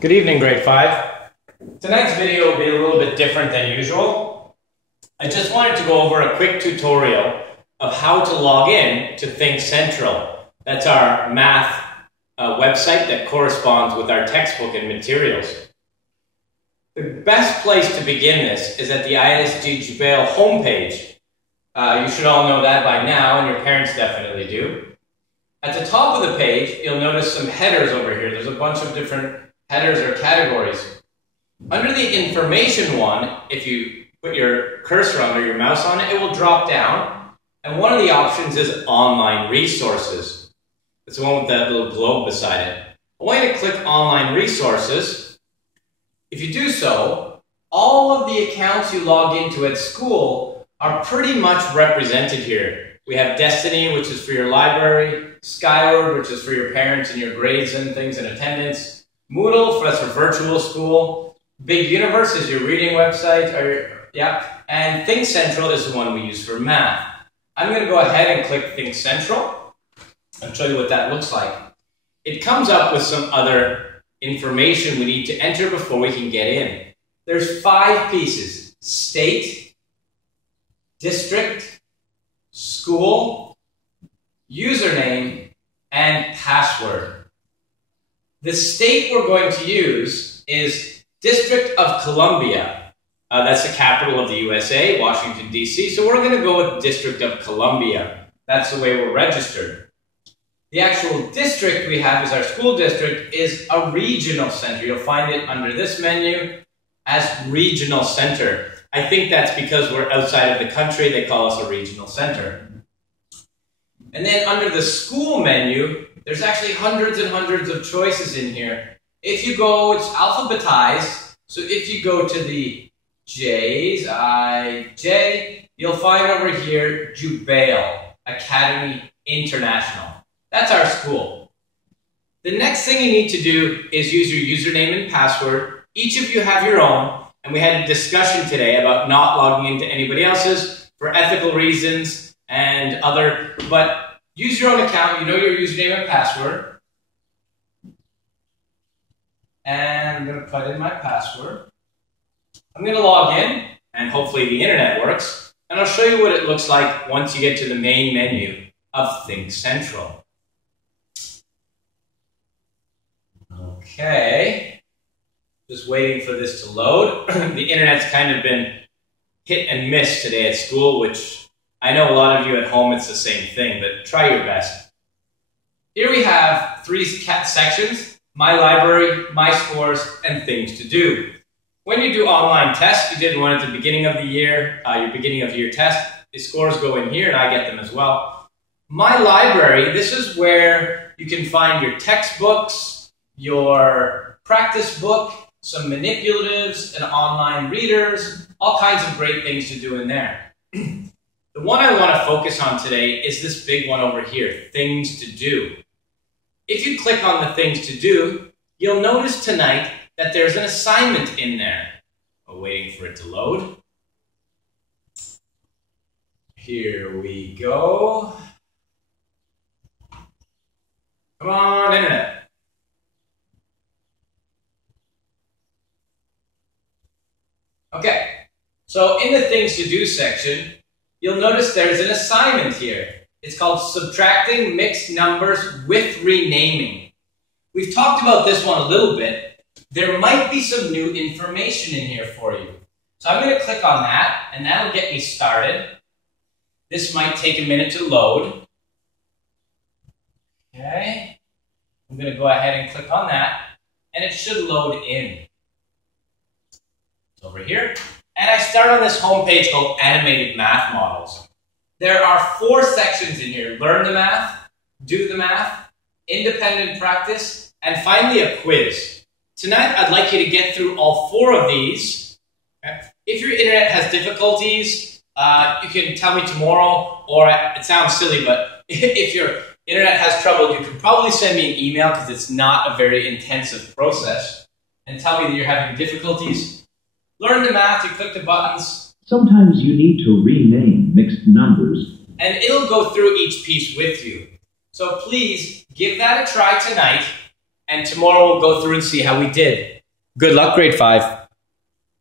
Good evening, grade 5. Tonight's video will be a little bit different than usual. I just wanted to go over a quick tutorial of how to log in to Think Central. That's our math website that corresponds with our textbook and materials. The best place to begin this is at the ISG Jubail homepage. You should all know that by now, and your parents definitely do. At the top of the page, you'll notice some headers over here. There's a bunch of different headers or categories. Under the information one, if you put your cursor on or your mouse on it, it will drop down. And one of the options is online resources. It's the one with that little globe beside it. I want you to click online resources. If you do so, all of the accounts you log into at school are pretty much represented here. We have Destiny, which is for your library, Skyward, which is for your parents and your grades and things and attendance, Moodle, that's for virtual school, Big Universe is your reading website, and Think Central is the one we use for math. I'm going to go ahead and click Think Central and show you what that looks like. It comes up with some other information we need to enter before we can get in. There's 5 pieces: state, district, school, username, and password. The state we're going to use is District of Columbia. That's the capital of the USA, Washington, D.C. So we're going to go with District of Columbia. That's the way we're registered. The actual district we have as our school district is a regional center. You'll find it under this menu as regional center. I think that's because we're outside of the country, they call us a regional center. And then under the school menu, there's actually hundreds and hundreds of choices in here. If you go, it's alphabetized, so if you go to the J's, I-J, you'll find over here Jubail Academy International. That's our school. The next thing you need to do is use your username and password. Each of you have your own, and we had a discussion today about not logging into anybody else's for ethical reasons and other, but use your own account, you know your username and password. And I'm going to put in my password. I'm going to log in, and hopefully the internet works, and I'll show you what it looks like once you get to the main menu of Think Central. Okay, just waiting for this to load. The internet's kind of been hit and miss today at school, which I know a lot of you at home, it's the same thing, but try your best. Here we have 3 sections: My Library, My Scores, and Things to Do. When you do online tests, you did one at the beginning of the year, your beginning of year test, the scores go in here and I get them as well. My Library, this is where you can find your textbooks, your practice book, some manipulatives and online readers, all kinds of great things to do in there. The one I want to focus on today is this big one over here, Things to Do. If you click on the Things to Do, you'll notice tonight that there's an assignment in there. I'm waiting for it to load. Here we go. Come on, internet. Okay, so in the Things to Do section, you'll notice there's an assignment here. It's called Subtracting Mixed Numbers with Renaming. We've talked about this one a little bit. There might be some new information in here for you. So I'm going to click on that, and that'll get me started. This might take a minute to load. Okay. I'm going to go ahead and click on that, and it should load in. It's over here. And I start on this homepage called Animated Math Models. There are 4 sections in here: Learn the Math, Do the Math, Independent Practice, and finally a quiz. Tonight, I'd like you to get through all 4 of these. Okay? If your internet has difficulties, you can tell me tomorrow, or it sounds silly, but if your internet has trouble, you can probably send me an email because it's not a very intensive process, and tell me that you're having difficulties. Learn the math, you click the buttons. Sometimes you need to rename mixed numbers. And it'll go through each piece with you. So please give that a try tonight. and tomorrow we'll go through and see how we did. Good luck, grade 5.